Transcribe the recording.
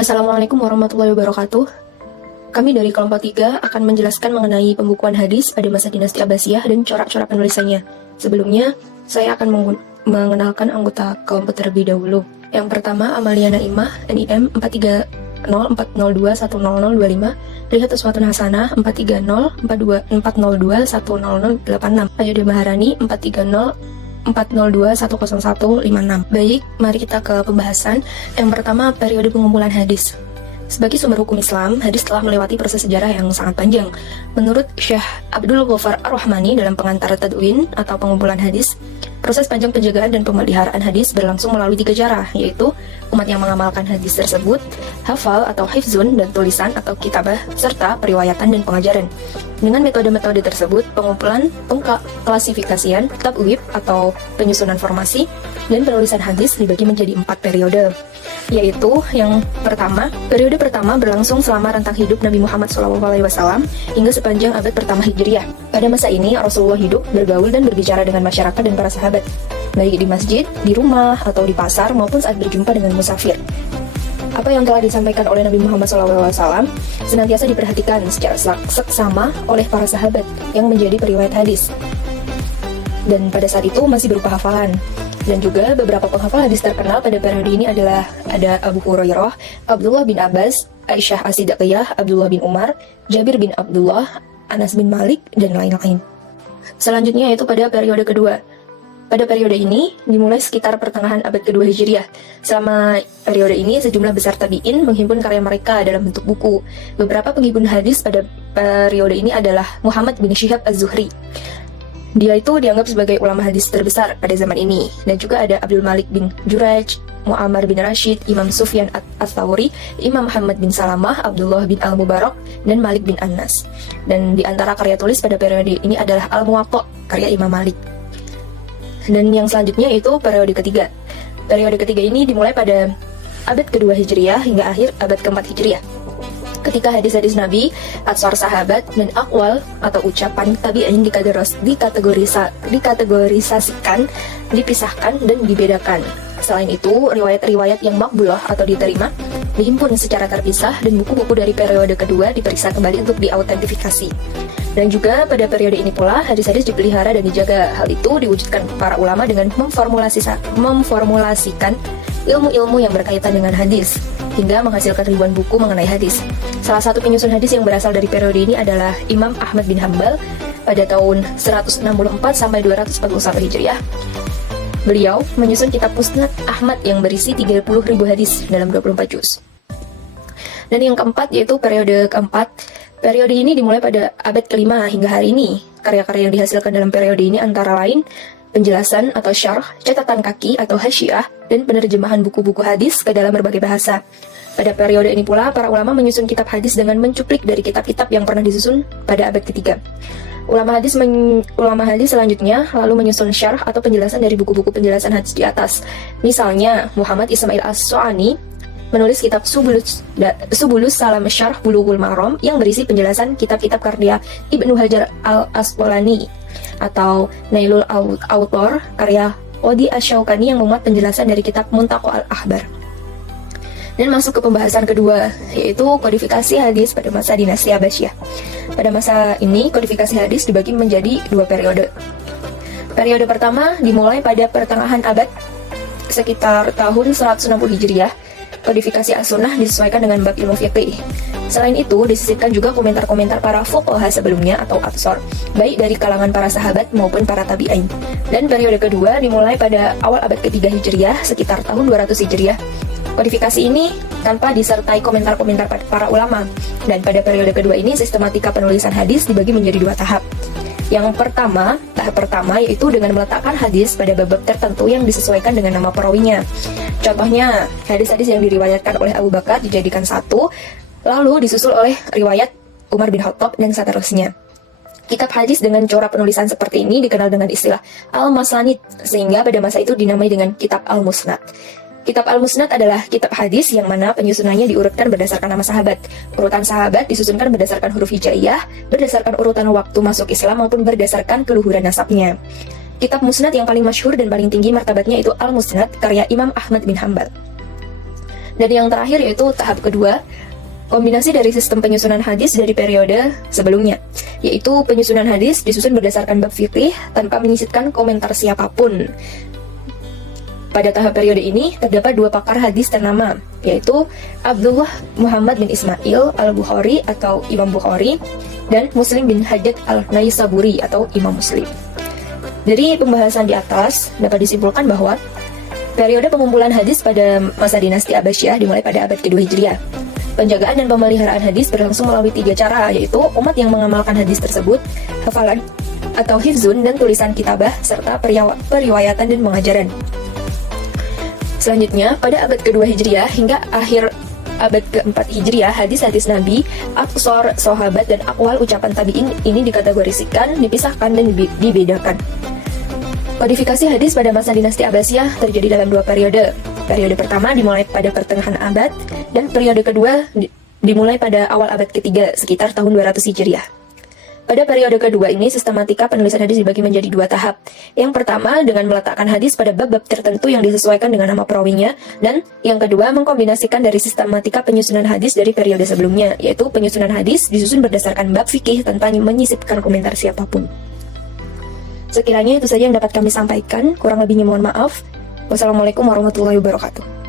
Assalamualaikum warahmatullahi wabarakatuh. Kami dari kelompok 3 akan menjelaskan mengenai pembukuan hadis pada masa dinasti Abbasiyah dan corak-corak penulisannya. Sebelumnya, saya akan mengenalkan anggota kelompok terlebih dahulu. Yang pertama, Amalia Naimah, NIM 43040210025, Lihat Uswatun Hasanah 4304240210086, Ayuda Maharani 43040210156. Baik, mari kita ke pembahasan. Yang pertama, periode pengumpulan hadis. Sebagai sumber hukum Islam, hadis telah melewati proses sejarah yang sangat panjang. Menurut Syekh Abdul Ghaffar Ar-Rahmani dalam pengantar Tadwin atau pengumpulan hadis, proses panjang penjagaan dan pemeliharaan hadis berlangsung melalui 3 cara, yaitu umat yang mengamalkan hadis tersebut, hafal atau hifzun dan tulisan atau kitabah, serta periwayatan dan pengajaran. Dengan metode-metode tersebut, pengumpulan, pengklasifikasian, tabwib atau penyusunan formasi, dan penulisan hadis dibagi menjadi 4 periode. Yaitu yang pertama, periode pertama berlangsung selama rentang hidup Nabi Muhammad SAW hingga sepanjang abad pertama Hijriah. Pada masa ini, Rasulullah hidup, bergaul dan berbicara dengan masyarakat dan para sahabat, baik di masjid, di rumah, atau di pasar, maupun saat berjumpa dengan musafir. Apa yang telah disampaikan oleh Nabi Muhammad SAW senantiasa diperhatikan secara seksama oleh para sahabat yang menjadi periwayat hadis. Dan pada saat itu masih berupa hafalan. Dan juga beberapa penghafal hadis terkenal pada periode ini adalah ada Abu Hurairah, Abdullah bin Abbas, Aisyah As-Siddiqiyah, Abdullah bin Umar, Jabir bin Abdullah, Anas bin Malik, dan lain-lain. Selanjutnya yaitu pada periode kedua. Pada periode ini dimulai sekitar pertengahan abad kedua Hijriah. Selama periode ini sejumlah besar tabi'in menghimpun karya mereka dalam bentuk buku. Beberapa penghimpun hadis pada periode ini adalah Muhammad bin Syihab Az-Zuhri. Dia itu dianggap sebagai ulama hadis terbesar pada zaman ini. Dan juga ada Abdul Malik bin Jurayj, Mu'ammar bin Rashid, Imam Sufyan Ats-Tsauri, Imam Muhammad bin Salamah, Abdullah bin Al-Mubarak, dan Malik bin Anas. Dan di antara karya tulis pada periode ini adalah Al-Muwatta, karya Imam Malik. Dan yang selanjutnya yaitu periode ketiga. Periode ketiga ini dimulai pada abad kedua Hijriah hingga akhir abad keempat Hijriah. Ketika hadis-hadis Nabi, atsar sahabat, dan akwal atau ucapan tabi'in dikategorisasikan, dipisahkan, dan dibedakan. Selain itu, riwayat-riwayat yang makbulah atau diterima dihimpun secara terpisah dan buku-buku dari periode kedua diperiksa kembali untuk diautentifikasi. Dan juga pada periode ini pula hadis-hadis dipelihara dan dijaga. Hal itu diwujudkan para ulama dengan memformulasikan ilmu-ilmu yang berkaitan dengan hadis hingga menghasilkan ribuan buku mengenai hadis. Salah satu penyusun hadis yang berasal dari periode ini adalah Imam Ahmad bin Hambal pada tahun 164 sampai 241 Hijriah. Beliau menyusun kitab Musnad Ahmad yang berisi 30.000 hadis dalam 24 juz. Dan yang keempat yaitu periode keempat. Periode ini dimulai pada abad kelima hingga hari ini. Karya-karya yang dihasilkan dalam periode ini antara lain penjelasan atau syarh, catatan kaki atau hasyiah, dan penerjemahan buku-buku hadis ke dalam berbagai bahasa. Pada periode ini pula, para ulama menyusun kitab hadis dengan mencuplik dari kitab-kitab yang pernah disusun pada abad ketiga. Ulama hadis selanjutnya lalu menyusun syarh atau penjelasan dari buku-buku penjelasan hadis di atas. Misalnya, Muhammad Ismail As-So'ani menulis kitab Subulus Salam Syarh Bulughul Maram yang berisi penjelasan kitab-kitab karya Ibnu Hajar Al-Asqalani, atau Nailul Autor karya Odi Asy-Syaukani yang memuat penjelasan dari kitab Muntaqa Al-Akhbar. Dan masuk ke pembahasan kedua, yaitu kodifikasi hadis pada masa dinasti Abbasiyah. Pada masa ini, kodifikasi hadis dibagi menjadi 2 periode. Periode pertama dimulai pada pertengahan abad sekitar tahun 160 Hijriah. Kodifikasi as-sunnah disesuaikan dengan bab ilmu fiqih. Selain itu, disisipkan juga komentar-komentar para fuqaha sebelumnya atau atsar, baik dari kalangan para sahabat maupun para tabi'in. Dan periode kedua dimulai pada awal abad ketiga Hijriah, sekitar tahun 200 Hijriah. Kodifikasi ini tanpa disertai komentar-komentar para ulama. Dan pada periode kedua ini, sistematika penulisan hadis dibagi menjadi 2 tahap. Yang pertama, tahap pertama yaitu dengan meletakkan hadis pada bab-bab tertentu yang disesuaikan dengan nama perawinya. Contohnya, hadis-hadis yang diriwayatkan oleh Abu Bakar dijadikan satu, lalu disusul oleh riwayat Umar bin Khattab dan seterusnya. Kitab hadis dengan corak penulisan seperti ini dikenal dengan istilah Al-Masanid, sehingga pada masa itu dinamai dengan Kitab Al-Musnad. Kitab Al-Musnad adalah kitab hadis yang mana penyusunannya diurutkan berdasarkan nama sahabat. Urutan sahabat disusunkan berdasarkan huruf hijaiyah, berdasarkan urutan waktu masuk Islam maupun berdasarkan keluhuran nasabnya. Kitab Musnad yang paling masyhur dan paling tinggi martabatnya itu Al-Musnad karya Imam Ahmad bin Hambal. Dan yang terakhir yaitu tahap kedua, kombinasi dari sistem penyusunan hadis dari periode sebelumnya, yaitu penyusunan hadis disusun berdasarkan bab fikih tanpa menyisipkan komentar siapapun. Pada tahap periode ini terdapat dua pakar hadis ternama, yaitu Abdullah Muhammad bin Ismail al-Bukhari atau Imam Bukhari dan Muslim bin Hajjaj al-Naisaburi atau Imam Muslim. Dari pembahasan di atas dapat disimpulkan bahwa periode pengumpulan hadis pada masa dinasti Abbasiyah dimulai pada abad kedua Hijriah. Penjagaan dan pemeliharaan hadis berlangsung melalui 3 cara, yaitu umat yang mengamalkan hadis tersebut, hafalan atau hifzun dan tulisan kitabah, serta periwayatan dan pengajaran. Selanjutnya, pada abad kedua Hijriah hingga akhir abad keempat Hijriah, hadis-hadis Nabi, aqsar sahabat, dan akwal ucapan tabi'in ini dikategorisikan, dipisahkan, dan dibedakan. Kodifikasi hadis pada masa dinasti Abbasiyah terjadi dalam 2 periode. Periode pertama dimulai pada pertengahan abad, dan periode kedua dimulai pada awal abad ketiga, sekitar tahun 200 Hijriah. Pada periode kedua ini, sistematika penulisan hadis dibagi menjadi 2 tahap. Yang pertama dengan meletakkan hadis pada bab-bab tertentu yang disesuaikan dengan nama perawinya, dan yang kedua mengkombinasikan dari sistematika penyusunan hadis dari periode sebelumnya, yaitu penyusunan hadis disusun berdasarkan bab fikih tanpa menyisipkan komentar siapapun. Sekiranya itu saja yang dapat kami sampaikan, kurang lebihnya mohon maaf. Wassalamualaikum warahmatullahi wabarakatuh.